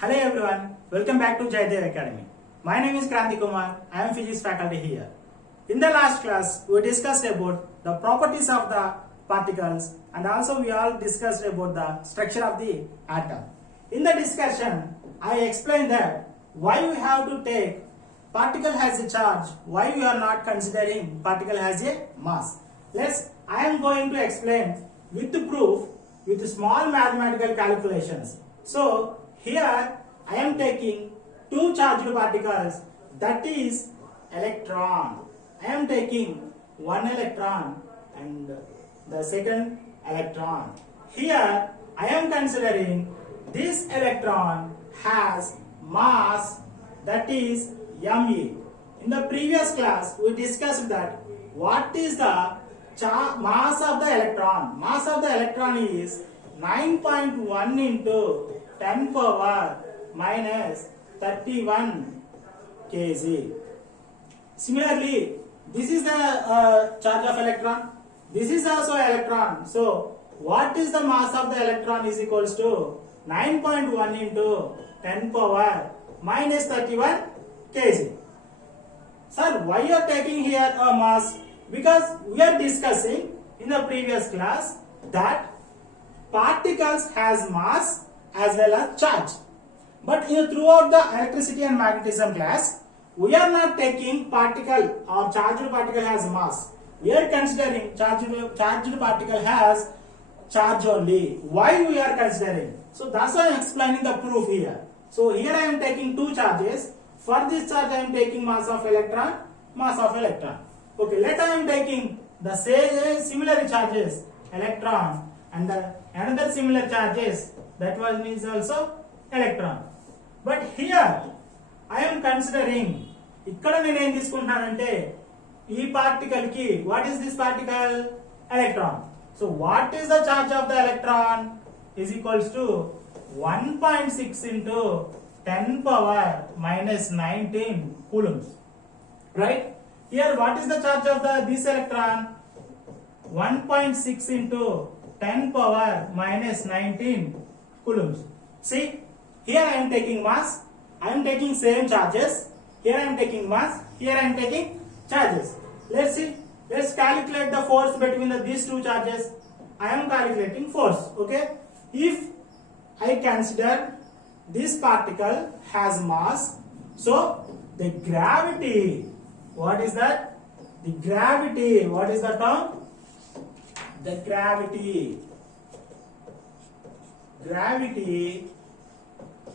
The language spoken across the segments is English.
Hello everyone, welcome back to Jayadev Academy. My name is Kranthi. I am physics faculty here. In the last class, we discussed about the properties of the particles and also we all discussed about the structure of the atom. In the discussion, I explained that why we have to take particle has a charge, why we are not considering particle has a mass. I am going to explain with the proof with small mathematical calculations. So here I am taking two charged particles, that is electron. I am taking one electron and the second electron. Here I am considering this electron has mass, that is me. In the previous class we discussed that what is the mass of the electron. Mass of the electron is 9.1 into 10 power minus 31 kg. Similarly, this is the charge of electron. This is also electron. So, what is the mass of the electron is equals to 9.1 into 10 power minus 31 kg. Sir, why you are taking here a mass? Because we are discussing in the previous class that particles has mass as well as charge. But throughout the electricity and magnetism class, we are not taking particle or charged particle has mass. We are considering charged particle has charge only. Why we are considering? So that's why I am explaining the proof here. So here I am taking two charges. For this charge I am taking mass of electron, mass of electron. Okay, let I am taking the same similar charges, electron, and the another similar charges, that one is also electron. But here I am considering ikkada nenu em తీసుకుంటానంటే ఈ particle ki, what is this particle? Electron. So what is the charge of the electron is equals to 1.6 into 10 power minus 19 coulombs. Right? Here what is the charge of this electron? 1.6 into 10 power minus 19 coulombs. See, here I am taking mass, I am taking same charges. Here I am taking mass, here I am taking charges. Let's see, let's calculate the force between these two charges. I am calculating force. Okay, if I consider this particle has mass, so the gravity, what is that? The gravity, what is the term? The gravity,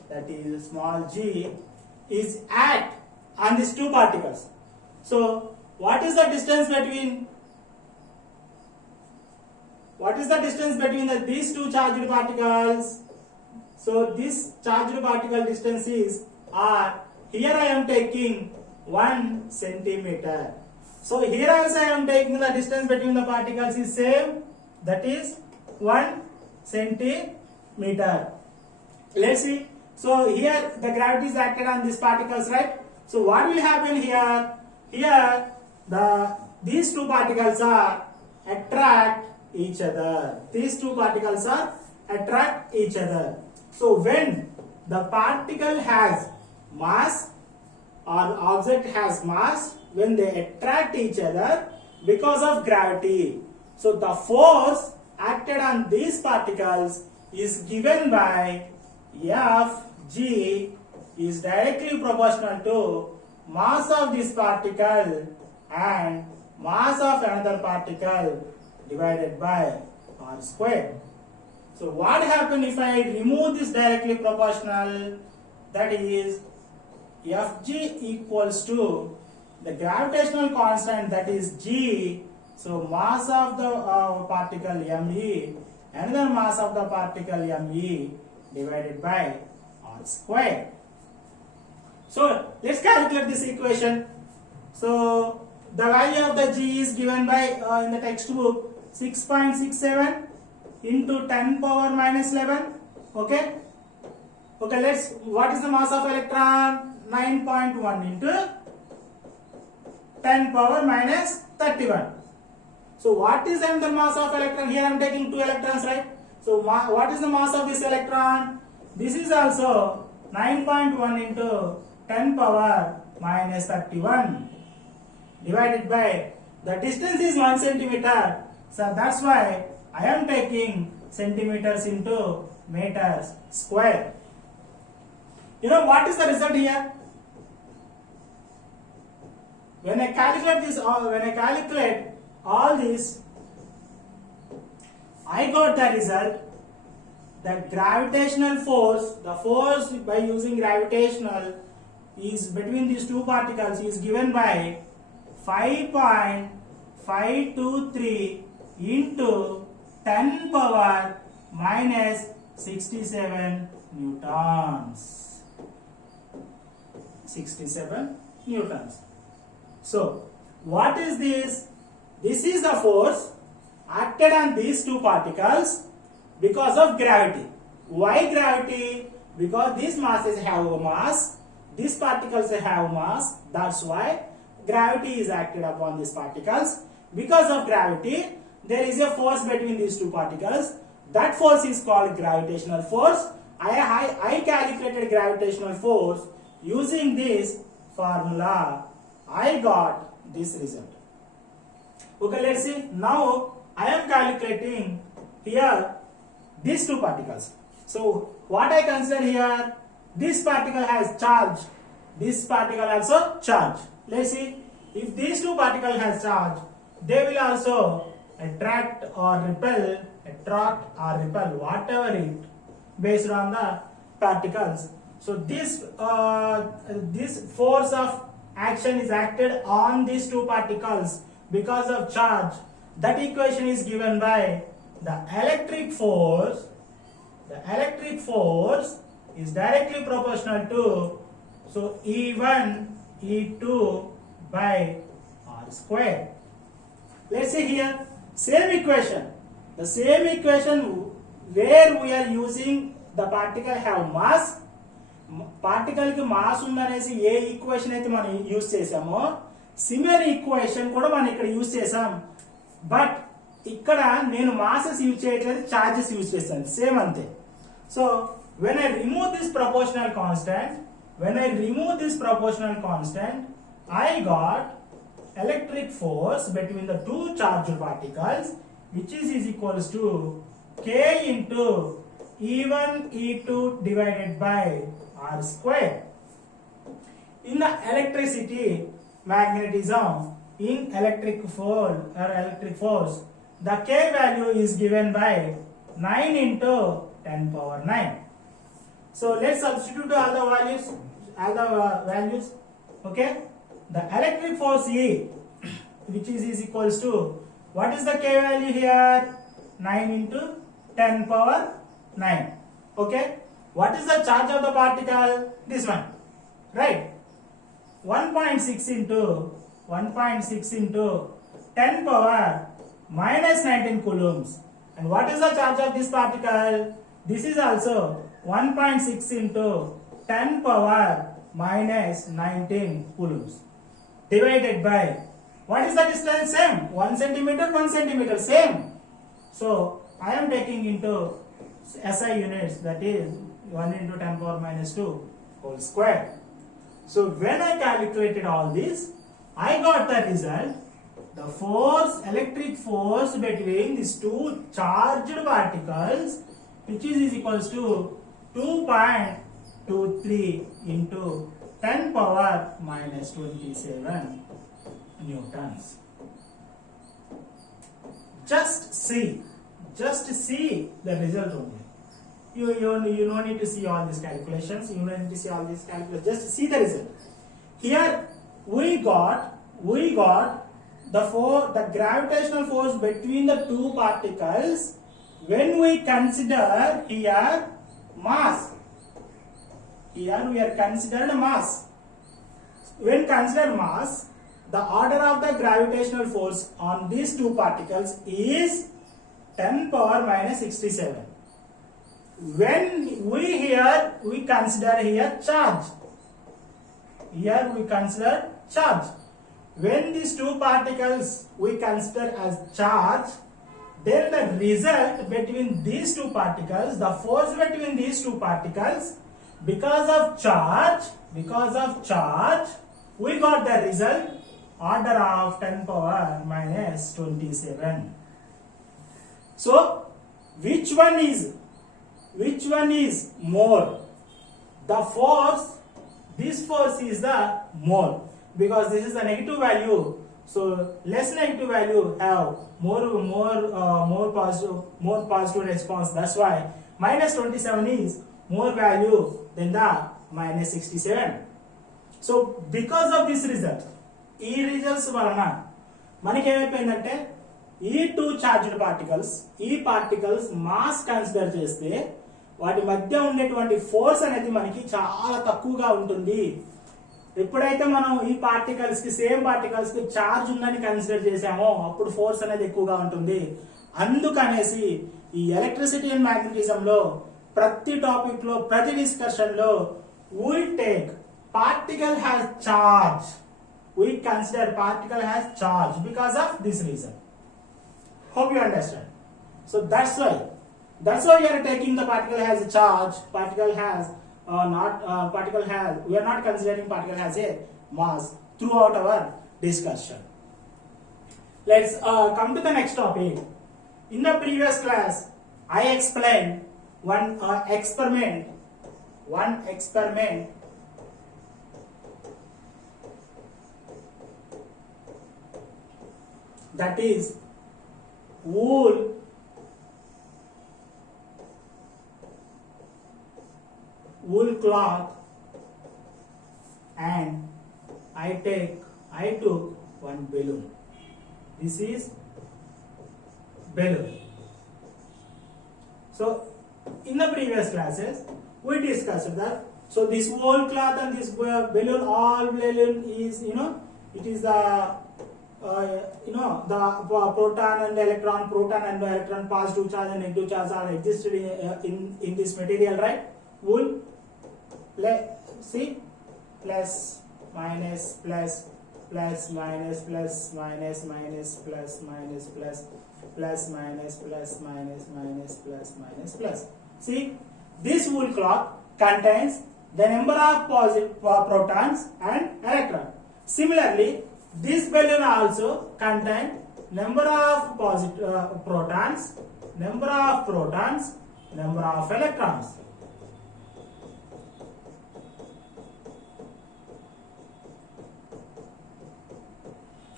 that is small g, is at on these two particles. So what is the distance between these two charged particles? So this charged particle distance is r. Here I am taking 1 centimeter. So here also I am taking the distance between the particles is same, that is 1 centimeter. Let's see. So here the gravity is acted on these particles, right? So what will happen here? Here these two particles are attract each other. These two particles are attract each other. So when the particle has mass or object has mass, when they attract each other because of gravity, so the force acted on these particles is given by Fg is directly proportional to mass of this particle and mass of another particle divided by r square. So what happens if I remove this directly proportional? That is Fg equals to the gravitational constant, that is g. So mass of the particle me, another mass of the particle me divided by r square. So let's calculate this equation. So the value of the g is given by in the textbook 6.67 into 10 power minus 11. Okay, what is the mass of electron? 9.1 into 10 power minus 31. So what is the mass of electron? Here I am taking two electrons, right? So what is the mass of this electron? This is also 9.1 into 10 power minus 31 divided by the distance is 1 centimeter. So that's why I am taking centimeters into meters square. You know what is the result here? When I calculate all this, I got the result that gravitational force, the force by using gravitational is between these two particles is given by 5.523 into 10 power minus 67 newtons. 67 newtons. So, what is this? This is the force acted on these two particles because of gravity. Why gravity? Because these masses have a mass, these particles have mass. That's why gravity is acted upon these particles. Because of gravity, there is a force between these two particles. That force is called gravitational force. I calculated gravitational force using this formula. I got this result. Okay, let's see. Now I am calculating here these two particles. So what I consider here, this particle has charge, this particle also charge. Let's see, if these two particles has charge, they will also attract or repel, whatever it, based on the particles. So this force of action is acted on these two particles because of charge. That equation is given by the electric force. The electric force is directly proportional to, so E1 E2 by R square. Let's see here, same equation. The same equation where we are using the particle have mass. Particle కి mass ఉందనేసి ఏ equation అయితే మనం use చేసామో similar equation కూడా మనం ఇక్కడ use చేసాం. But ఇక్కడ నేను మాసెస్ యూజ్ చేయట్లేదు, చార్జెస్ యూజ్ చేస్తాను, సేమ్ అంతే. So when I remove this proportional constant, I got electric force between the two charged particles, which is equals to K into E1 E2 divided by R square. In the electricity, magnetism, in electric force, the K value is given by 9 into 10 power 9. So let's substitute all the values. Okay, the electric force E, which is equals to, what is the K value here? 9 into 10 power 9. Okay, what is the charge of the particle? This one, right? 1.6 into 10 power minus 19 coulombs. And what is the charge of this particle? This is also 1.6 into 10 power minus 19 coulombs divided by, what is the distance? Same, 1 centimeter, 1 centimeter, same. So I am taking into SI units, that is 1 into 10 power minus 2 whole square. So when I calculated all this, I got the result, the force, electric force between these two charged particles, which is equals to 2.23 into 10 power minus 27 newtons. Just see the result only. You don't need to see all these calculations. Just see the result. Here we got the gravitational force between the two particles when we consider here mass. Here we are considered mass. When considered mass, the order of the gravitational force on these two particles is 10 power minus 67. When we consider here charge. Here we consider charge. When these two particles we consider as charge, then the result between these two particles, the force between these two particles because of charge, we got the result order of 10 power minus 27. So which one is more? The force, this force is the more, because this is the negative value. So less negative value have more positive response. That's why minus 27 is more value than the minus 67. So because of this result, ఈ results వలన మనకి ఏమైపోయిందంటే ఈ two charged particles mass consider చేస్తే వాటి మధ్య ఉండేటువంటి force అనేది మనకి చాలా తక్కువగా ఉంటుంది. ఎప్పుడైతే మనం ఈ పార్టికల్స్ కి సేమ్ పార్టికల్స్ కి చార్జ్ ఉందని కన్సిడర్ చేసామో అప్పుడు ఫోర్స్ అనేది ఎక్కువగా ఉంటుంది. అందుకనేసి ఈ ఎలక్ట్రిసిటీ అండ్ మ్యాగ్నెటిజం లో ప్రతి టాపిక్ లో ప్రతి డిస్కషన్ లో we take particle has charge, we consider particle has charge because of this reason. Hope you understand. So that's why we are taking the particle has a charge, we are not considering particle has a mass throughout our discussion. Let's come to the next topic. In the previous class I explained one experiment that is wool cloth, and I took one balloon. This is balloon. So in the previous classes we discussed that. So this wool cloth and this balloon, all balloon is, it is the the proton and electron, positive charge and negative charge are existed in this material, right? Wool, see, plus minus plus plus minus plus minus minus plus minus plus plus minus plus minus minus plus minus plus. See, this wool cloth contains the number of positive protons and electrons. Similarly, this balloon also contains number of positive protons, number of electrons.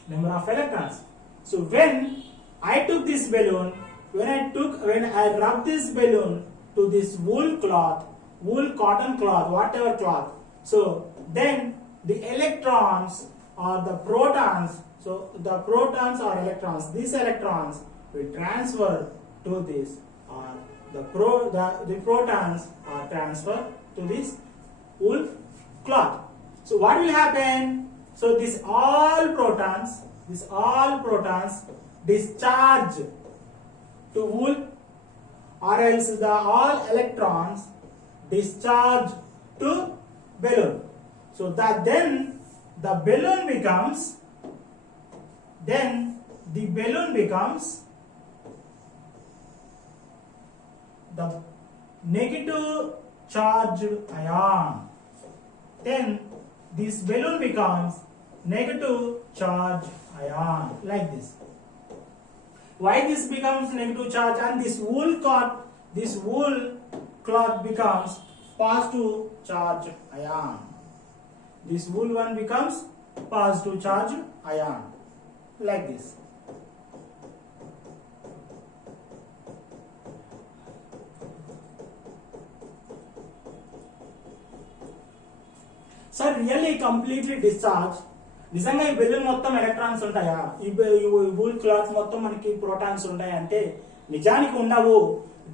Number of electrons. So when I took this balloon, when I rubbed this balloon to this wool, cotton cloth, whatever cloth, so then the electrons or the protons, so the protons or electrons, these electrons will transfer to this, or the protons are transferred to this wool cloth. So what will happen? So this all protons discharge to wool, or else the all electrons discharge to balloon. So that then the balloon becomes the negative charged ion. Then this balloon becomes negative charge ion, like this. Why this becomes negative charge? And this wool cloth becomes positive charge ion. This wool one becomes positive charge ion, like this. Sir, really completely discharged. నిజంగా ఈ balloon మొత్తం electrons ఉంటాయా? ఈ wool cloth మొత్తం మనకి protons ఉంటాయి అంటే నిజానికి ఉండవు.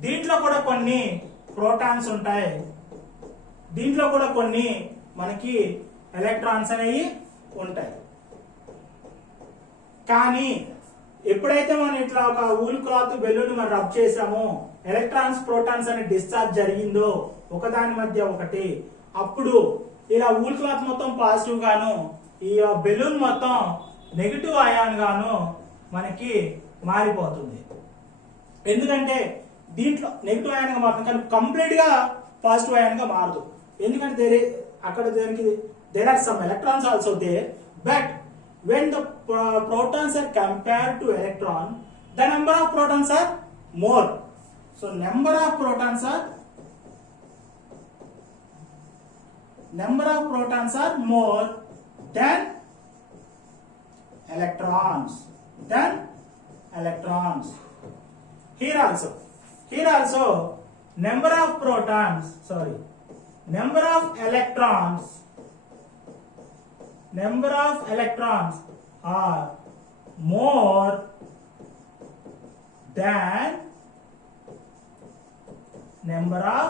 దీంట్లో కూడా కొన్ని ప్రోటాన్స్ ఉంటాయి, దీంట్లో కూడా కొన్ని మనకి ఎలక్ట్రాన్స్ అనేవి ఉంటాయి. కానీ ఎప్పుడైతే మనం ఇట్లా ఒక వూల్ క్లాత్ బెలూన్ మనం రబ్ చేసామో, ఎలక్ట్రాన్స్ ప్రోటాన్స్ అనే డిశ్చార్జ్ జరిగిందో ఒకదాని మధ్య ఒకటి, అప్పుడు ఇలా వూల్ క్లాత్ మొత్తం పాజిటివ్ గాను ఈ బెలూన్ మొత్తం నెగిటివ్ అయాన్ గాను మనకి మారిపోతుంది. ఎందుకంటే దీంట్లో నెగిటివ్ అయాన్ గా మారుతుంది, కానీ కంప్లీట్ గా పాజిటివ్ అయాన్ గా మారదు. ఎందుకంటే అక్కడ there are some electrons also there, but when the protons are compared to electron, the number of protons are more. So number of protons are more than electrons. Here also number of electrons are more than number of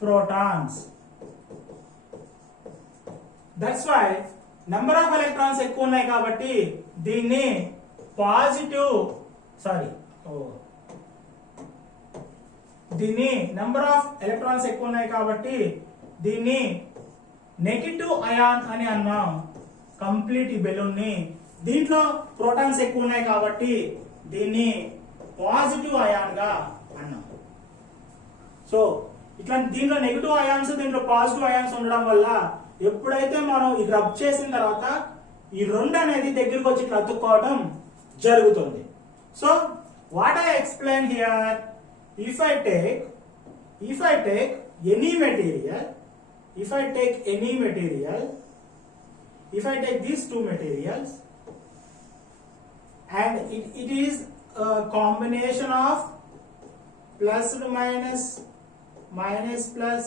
protons. That's why number of electrons ఎక్కువ ఉన్నాయి కాబట్టి దీన్ని దీన్ని number of electrons ఎక్కువ ఉన్నాయి కాబట్టి దీన్ని negative ion అని అన్నాం. కంప్లీట్ ఈ బెలూన్ ని దీంట్లో ప్రోటాన్స్ ఎక్కువ ఉన్నాయి కాబట్టి దీన్ని పాజిటివ్ అయాన్ గా అన్నాం. సో ఇట్లా దీంట్లో నెగటివ్ అయాన్స్ దీంట్లో పాజిటివ్ అయాన్స్ ఉండడం వల్ల ఎప్పుడైతే మనం ఇది రబ్ చేసిన తర్వాత ఈ రెండు అనేది దగ్గరికి వచ్చి ఇట్లా అతుక్కోవడం జరుగుతుంది. So what I explain here, if I take any material, if I take these two materials and it is a combination of plus to minus, minus plus,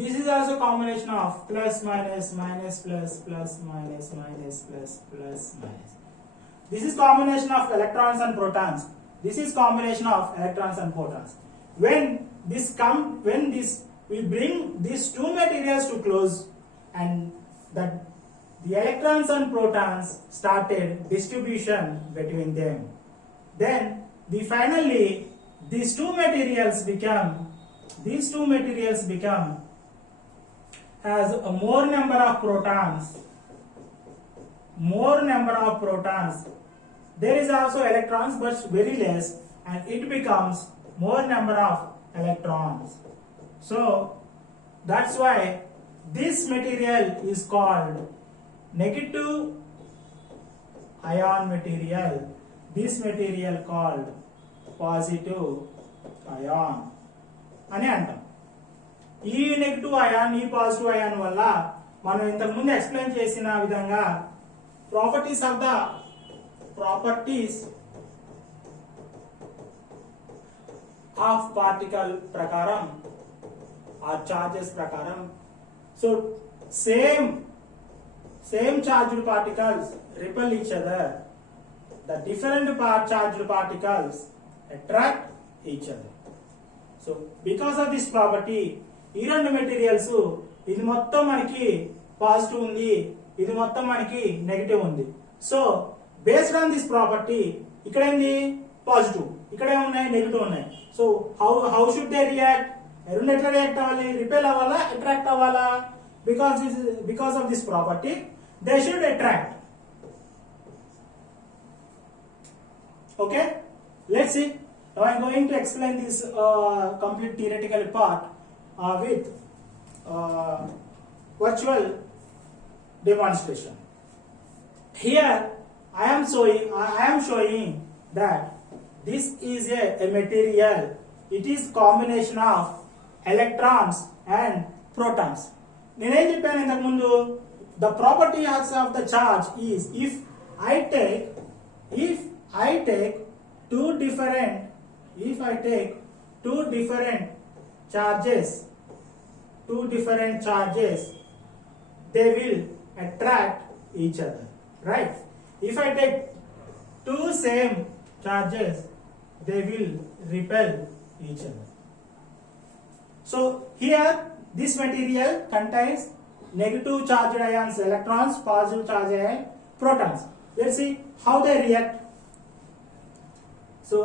this is also combination of plus minus, minus plus, plus minus, minus plus, plus minus. This is combination of electrons and protons. This is combination of electrons and protons. When we bring these two materials to close and the electrons and protons started distribution between them, then finally these two materials become has a more number of protons. There is also electrons but very less, and it becomes more number of electrons. So that's why this material is called negative ion material. This material called positive ion అని అంటాం. ఈ negative ion ఈ positive ion వల్ల మనం ఇంతకు ముందు explain చేసిన విధంగా ప్రాపర్టీస్ ఆఫ్ పార్టికల్ ప్రకారం ఆ చార్జెస్ ప్రకారం, so same charged particles repel each other, the different charged particles attract each other. So because of this property, ఈ రెండు మెటీరియల్స్ ఇది మొత్తం మనకి పాజిటివ్ ఉంది, ఇది మొత్తం మనకి నెగటివ్ ఉంది. So based on this property ఇక్కడ ఏంది పాజిటివ్, ఇక్కడ ఏమున్నాయి నెగటివ్ ఉన్నాయి. So how should they react, రెండు ఎట్లా రియాక్ట్ అవ్వాలి, రిపెల్ అవ్వాలా అట్రాక్ట్ అవ్వాలా? Because of this property they should attract. Okay, let's see. Now I am going to explain this complete theoretical part with virtual demonstration. Here I am showing that this is a material. It is combination of electrons and protons. నేనేం చెప్పాను ఇంతకు ముందు, the property of the charge is if I take two different charges, they will attract each other, right? If I take two same charges, they will repel each other. So here this material contains negative charged ions electrons, positive charged ion protons. Let's see how they react. So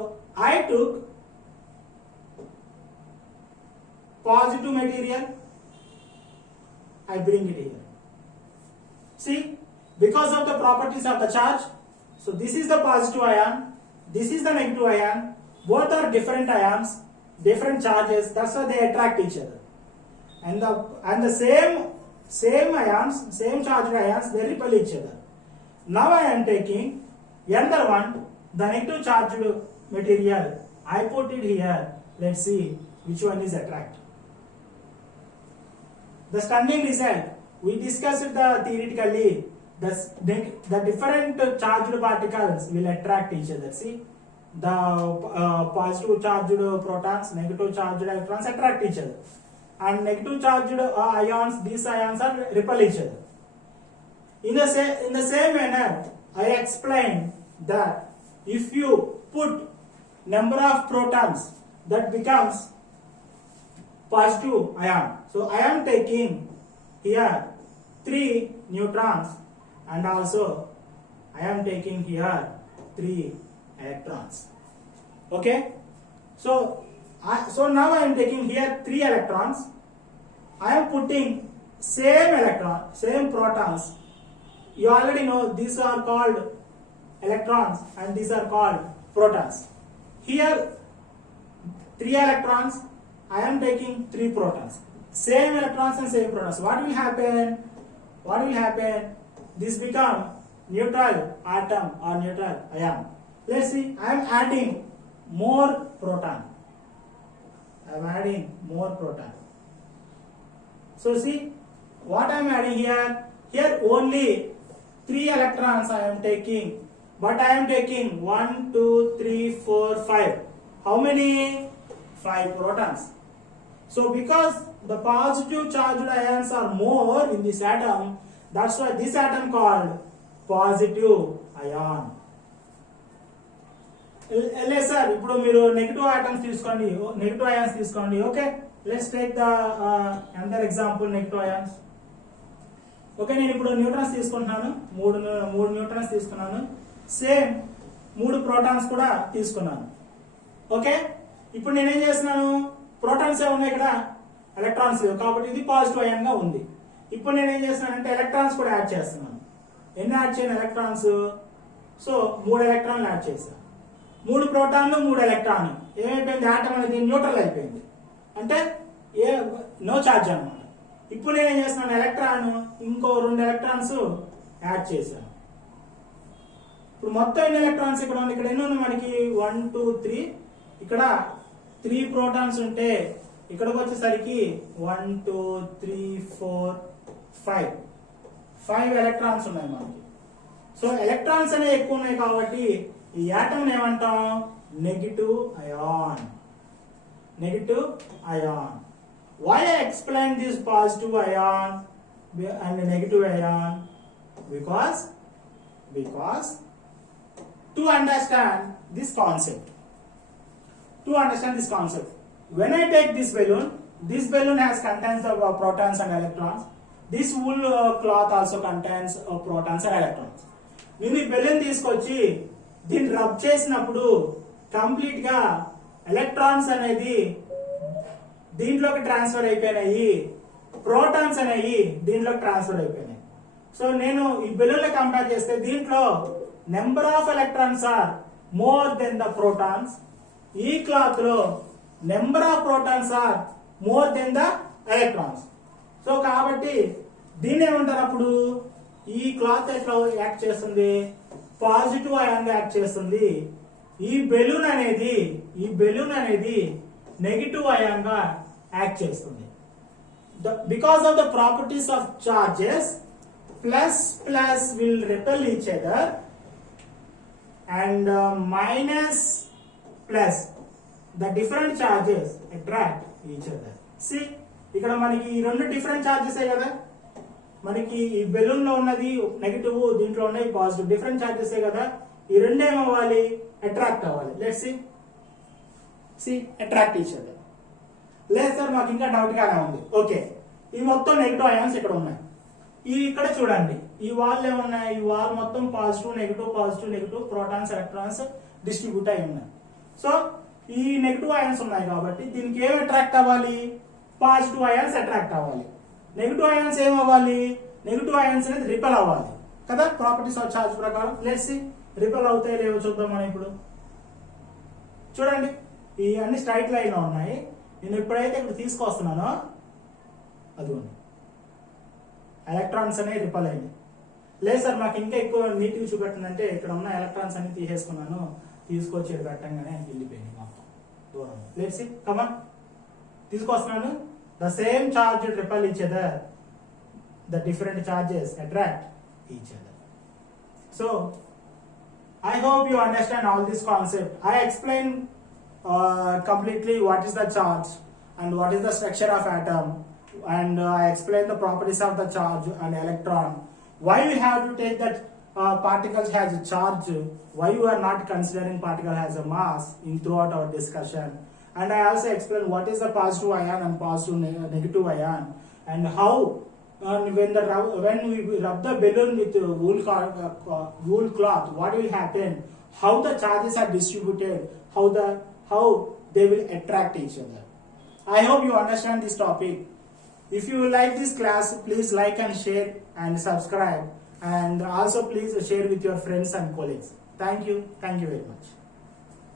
I took positive material, I bring it here. See, because of the properties of the charge, so this is the positive ion, this is the negative ion, both are different ions, different charges, that's why they attract each other. and the same ions, same charged ions, they repel each other. Now I am taking another one, the negative charged material. I put it here. Let's see which one is attract. The stunning result, we discussed the theoretically, the different charged particles will attract each other. See, the positive charged protons, negative charged electrons attract each other, and negative charged ions, these ions are repel each other. In the same manner, I explained that if you put number of protons, that becomes positive ion. So I am taking here 3 neutrons, and also I am taking here 3 electrons. Okay, so now I am taking here 3 electrons. I am putting same protons. You already know these are called electrons and these are called protons. Here 3 electrons, I am taking 3 protons. Same electrons and same protons. What will happen? This become neutral atom or neutral ion. Let's see, I am adding more proton. So see, what I am adding here? Here only 3 electrons I am taking, but I am taking 1, 2, 3, 4, 5. How many? 5 protons. So because the positive charged ions are more in this atom, that's why this atom called positive ion. Sir, ఇప్పుడు మీరు negative items తీసుకోండి, negative ions తీసుకోండి. Okay, let's take the another example negative ions. Okay, నేను ఇప్పుడు neutrons తీసుకుంటున్నాను, మూడు neutrons తీసుకున్నాను, same 3 protons కూడా తీసుకున్నాను. ఓకే, ఇప్పుడు నేనేం చేస్తున్నాను, ప్రోటాన్స్ ఏ ఉన్నాయి ఇక్కడ, ఎలక్ట్రాన్స్ లేవు, కాబట్టి ఇది పాజిటివ్ అయాన్ గా ఉంది. ఇప్పుడు నేనేం చేస్తున్నానంటే ఎలక్ట్రాన్స్ కూడా యాడ్ చేస్తున్నాను. ఎన్ని యాడ్ చేయను ఎలక్ట్రాన్స్? సో 3 ఎలక్ట్రాన్లు యాడ్ చేశాను. 3 ప్రోటాన్లు 3 ఎలక్ట్రాన్లు ఏమైపోయింది, ఆటం అనేది న్యూట్రల్ అయిపోయింది, అంటే నో ఛార్జ్ అన్నమాట. ఇప్పుడు నేనేం చేస్తున్నాను, ఎలక్ట్రాన్ ఇంకో 2 ఎలక్ట్రాన్స్ యాడ్ చేశాను. ఇప్పుడు మొత్తం ఎన్ని ఎలక్ట్రాన్స్ ఇక్కడ ఉంది? ఇక్కడ ఎన్ని ఉన్నాయి మనకి? 1, 2, 3. ఇక్కడ 3 ప్రోటాన్స్ ఉంటే ఇక్కడికి వచ్చేసరికి 1, 2, 3, 4, 5 ఎలక్ట్రాన్స్ ఉన్నాయి మనకి. సో ఎలక్ట్రాన్స్ అనేవి ఎక్కువ ఉన్నాయి కాబట్టి ఈ యాటమ్ ఏమంటాం? Negative ion. Why I explain this positive ion and negative ion? Because to understand this concept, when I take this balloon has contains of protons and electrons. This wool cloth also contains protons and electrons. నేను ఈ balloon తీసుకొచ్చి దీన్ని rub చేసినప్పుడు complete గా electrons అనేది దీంట్లోకి transfer అయిపోయినాయి, protons అనేవి దీంట్లోకి ట్రాన్స్ఫర్ అయిపోయినాయి. సో నేను ఈ బెలూన్ లో కంపేర్ చేస్తే దీంట్లో number of electrons are more than the protons. ఈ క్లాత్ లో number of protons are more than the electrons. So కాబట్టి దీన్ని ఏమంటారు, అప్పుడు ఈ క్లాత్ ఎట్లా యాక్ట్ చేస్తుంది? పాజిటివ్ అయాన్ గా యాక్ట్ చేస్తుంది. ఈ బెలూన్ అనేది నెగటివ్ అయాన్ గా యాక్ట్ చేస్తుంది. Because of the properties of charges, plus will repel each other and minus plus the different charges attract each other. See, ఇక్కడ మనకి ఈ 2 డిఫరెంట్ చార్జెస్ కదా, మనకి ఈ బెలూన్ లో ఉన్నది నెగటివ్, దీంట్లో ఉన్నది పాజిటివ్, డిఫరెంట్ చార్జెస్ కదా. ఈ 2 ఏమవ్వాలి? అట్రాక్ట్ అవ్వాలి. Let's see attract each other. లేదు సార్, మాకు ఇంకా డౌట్ గానే ఉంది. ఓకే, ఈ మొత్తం నెగటివ్ అయాన్స్ ఇక్కడ ఉన్నాయి. ఈ ఇక్కడ చూడండి, ఈ వాల్ ఏమున్నాయి? ఈ వాల్ మొత్తం positive negative protons electrons distribute అయి ఉన్నాయి. సో ఈ నెగటివ్ అయాన్స్ ఉన్నాయి కాబట్టి దీనికి ఏం అట్రాక్ట్ అవ్వాలి? పాజిటివ్ అయాన్స్ అట్రాక్ట్ అవ్వాలి. నెగటివ్ అయాన్స్ ఏం అవ్వాలి? నెగటివ్ అయాన్స్ అనేది రిపెల్ అవ్వాలి కదా, ప్రాపర్టీస్ ఆఫ్ చార్జ్ ప్రకారం. లెట్స్ సి రిపెల్ అవుతాయి లేవో చూద్దాం మనం. ఇప్పుడు చూడండి, ఈ అన్ని స్ట్రైట్ లైన్ లో ఉన్నాయి. నేను ఎప్పుడైతే ఇక్కడ తీసుకొస్తున్నానో అదిగోండి ఎలక్ట్రాన్స్ అనేవి రిపల్ అయింది. లేదు సార్ మాకు ఇంకా ఎక్కువ నీట్గా చూపెట్టిందంటే ఇక్కడ ఉన్న ఎలక్ట్రాన్స్ అన్ని తీసేసుకున్నాను, తీసుకొచ్చి పెట్టంగానే వెళ్ళిపోయింది మొత్తం దూరం. లెట్స్ సీ, కమ్ ఆన్, తీసుకొస్తున్నాను. The same charge repel each other, the different charges attract each other. So I hope you understand all this concept. I explained completely what is the charge and what is the structure of atom, and I explained the properties of the charge and electron. Why we have to take that particles has a charge, why you are not considering particle has a mass in throughout our discussion. And I also explained what is the positive ion and positive negative ion, and how when we rub the balloon with wool cloth, what will happen, how the charges are distributed, how they will attract each other. I hope you understand this topic. If you like this class, please like and share and subscribe, and also please share with your friends and colleagues. Thank you very much.